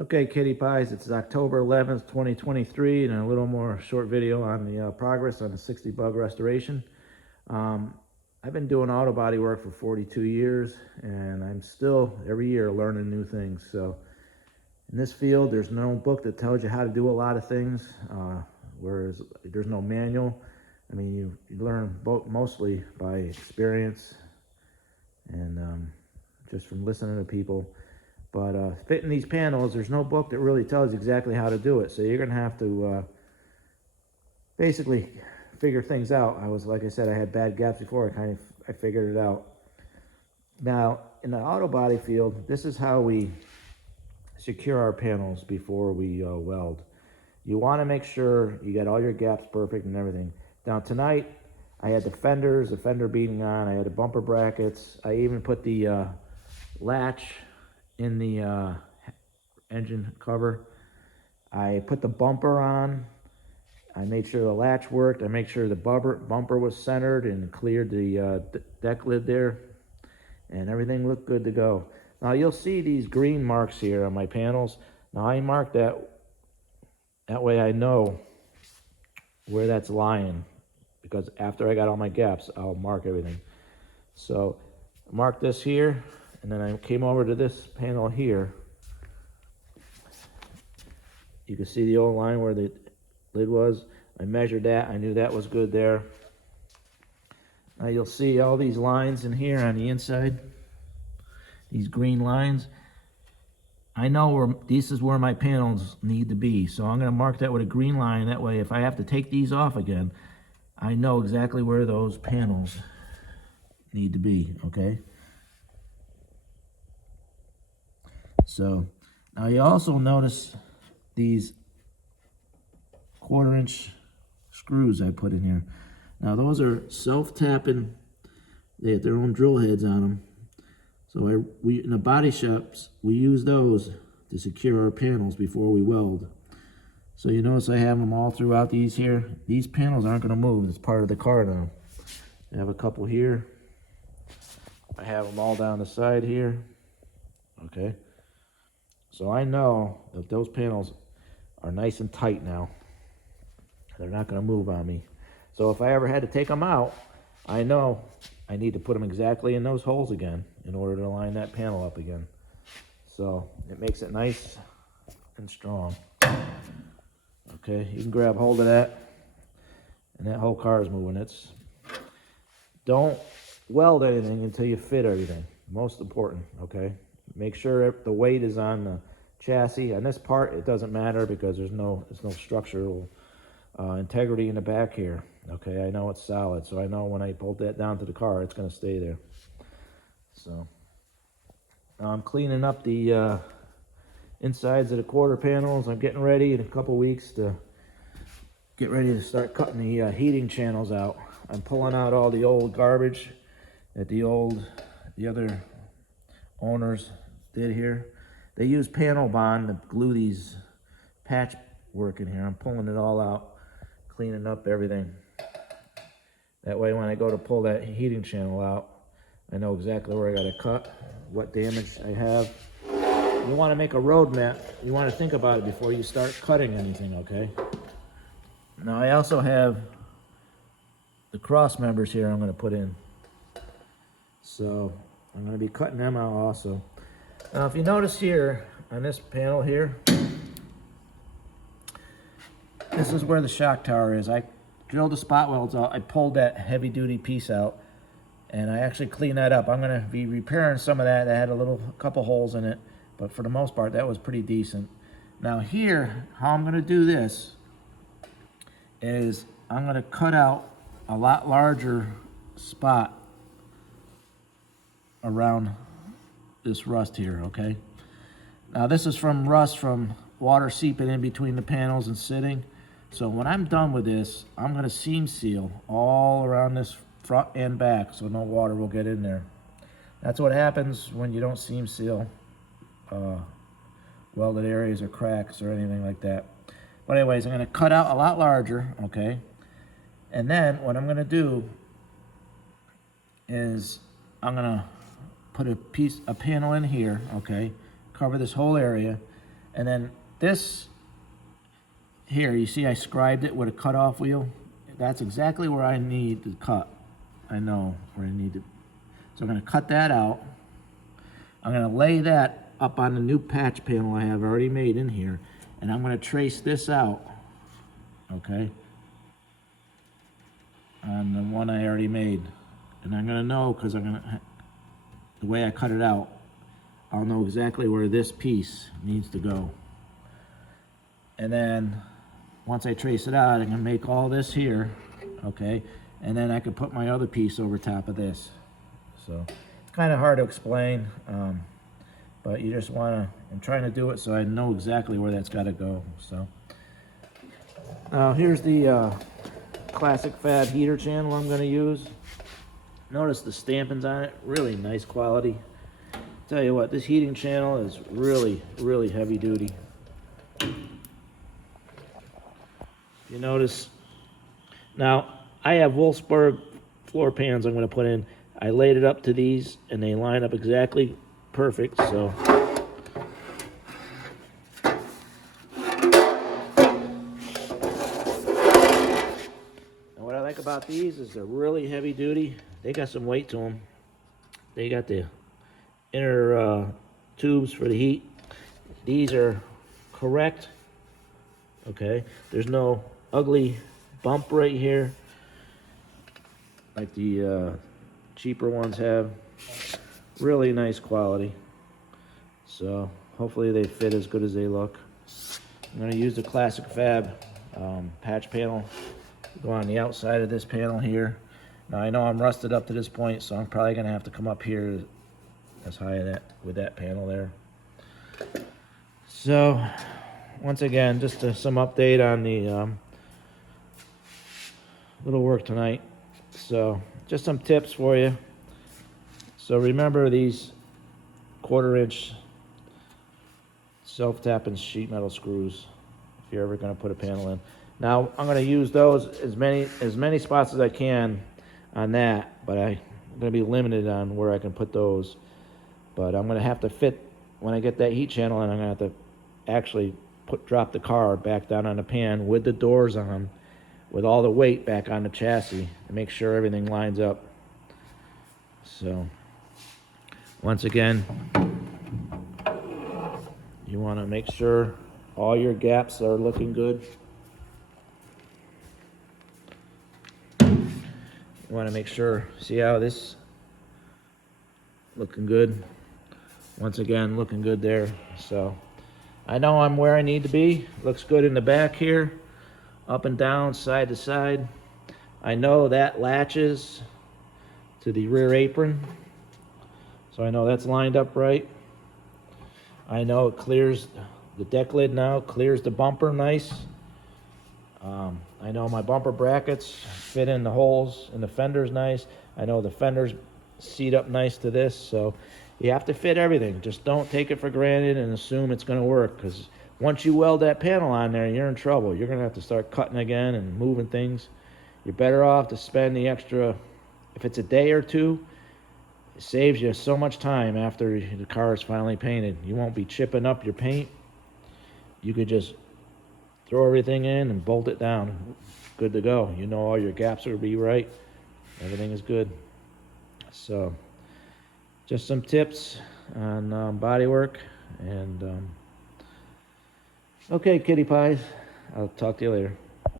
Okay, Kitty Pies, it's October 11th, 2023, and a little more short video on the progress on the 60 bug restoration. Um, I've been doing auto body work for 42 years, and I'm still every year learning new things. So in this field, there's no book that tells you how to do a lot of things, whereas there's no manual. I mean, you learn mostly by experience and just from listening to people. But fitting these panels, there's no book that really tells you exactly how to do it. So you're going to have to basically figure things out. Like I said, I had bad gaps before. I figured it out. Now, in the auto body field, this is how we secure our panels before we weld. You want to make sure you got all your gaps perfect and everything. Now tonight, I had the fender beating on. I had the bumper brackets. I even put the latch in the engine cover. I put the bumper on. I made sure the latch worked. I made sure the bumper was centered and cleared the deck lid there, and everything looked good to go. Now you'll see these green marks here on my panels. Now I marked that way I know where that's lying, because after I got all my gaps, I'll mark everything. So I marked this here, and then I came over to this panel here. You can see the old line where the lid was. I measured that. I knew that was good there. Now you'll see all these lines in here on the inside. These green lines. I know where this is where my panels need to be. So I'm going to mark that with a green line. That way, if I have to take these off again, I know exactly where those panels need to be, okay? So now you also notice these 1/4-inch screws I put in here. Now those are self-tapping. They have their own drill heads on them. So we in the body shops, we use those to secure our panels before we weld. So you notice I have them all throughout these here. These panels aren't going to move. It's part of the car now. I have a couple here. I have them all down the side here. Okay. So I know that those panels are nice and tight now. They're not going to move on me. So if I ever had to take them out, I know I need to put them exactly in those holes again in order to line that panel up again. So it makes it nice and strong. Okay, you can grab hold of that, and that whole car is moving. Don't weld anything until you fit everything. Most important, okay? Make sure the weight is on the chassis. On this part, it doesn't matter because there's no structural integrity in the back here. Okay, I know it's solid, so I know when I bolt that down to the car, it's going to stay there. So now I'm cleaning up the insides of the quarter panels. I'm getting ready in a couple weeks to get ready to start cutting the heating channels out. I'm pulling out all the old garbage that the other owners did here. They use panel bond to glue these patch work in here. I'm pulling it all out, cleaning up everything. That way when I go to pull that heating channel out, I know exactly where I got to cut, what damage I have. You want to make a road map. You want to think about it before you start cutting anything, okay? Now I also have the cross members here I'm going to put in. So I'm going to be cutting them out also. Now if you notice here, on this panel here, this is where the shock tower is. I drilled the spot welds out. I pulled that heavy duty piece out, and I actually cleaned that up. I'm going to be repairing some of that. That had a couple holes in it, but for the most part, that was pretty decent. Now here, how I'm going to do this is I'm going to cut out a lot larger spot around this rust here, okay? Now this is from rust from water seeping in between the panels and sitting. So when I'm done with this, I'm going to seam seal all around this front and back so no water will get in there. That's what happens when you don't seam seal welded areas or cracks or anything like that. But anyways, I'm going to cut out a lot larger, okay? And then what I'm going to do is I'm going to put a panel in here, okay? Cover this whole area. And then this here, you see I scribed it with a cutoff wheel. That's exactly where I need to cut. I know where I need to. So I'm going to cut that out. I'm going to lay that up on the new patch panel I have already made in here. And I'm going to trace this out, okay, on the one I already made. And I'm going to know, because the way I cut it out, I'll know exactly where this piece needs to go. And then once I trace it out, I can make all this here, okay, and then I can put my other piece over top of this. So it's kind of hard to explain, but you just want to, I'm trying to do it so I know exactly where that's got to go. So now here's the Classic Fab heater channel I'm going to use. Notice the stampings on it, really nice quality. Tell you what, this heating channel is really, really heavy duty. You notice, now I have Wolfsburg floor pans I'm going to put in. I laid it up to these and they line up exactly perfect, so. And what I like about these is they're really heavy duty. They got some weight to them. They got the inner tubes for the heat. These are correct. Okay, there's no ugly bump right here like the cheaper ones have. Really nice quality. So hopefully they fit as good as they look. I'm going to use the Classic Fab patch panel. Go on the outside of this panel here. Now I know I'm rusted up to this point, so I'm probably going to have to come up here as high as that with that panel there. So once again, just some update on the little work tonight. So just some tips for you. So remember these 1/4-inch self-tapping sheet metal screws if you're ever going to put a panel in. Now I'm going to use those as many spots as I can on that, but I'm going to be limited on where I can put those. But I'm going to have to fit, when I get that heat channel, and I'm going to have to actually drop the car back down on the pan with the doors on, with all the weight back on the chassis to make sure everything lines up. So once again, you want to make sure all your gaps are looking good. You want to make sure, see how this looking good? Once again, looking good there. So I know I'm where I need to be. Looks good in the back here, up and down, side to side. I know that latches to the rear apron, so I know that's lined up right. I know it clears the deck lid now, clears the bumper nice. I know my bumper brackets fit in the holes and the fender's nice. I know the fenders seat up nice to this, so you have to fit everything. Just don't take it for granted and assume it's going to work, because once you weld that panel on there, you're in trouble. You're going to have to start cutting again and moving things. You're better off to spend the extra, if it's a day or two, it saves you so much time after the car is finally painted. You won't be chipping up your paint. You could just throw everything in and bolt it down. Good to go. You know all your gaps will be right. Everything is good. So just some tips on body work. And okay, kitty pies, I'll talk to you later.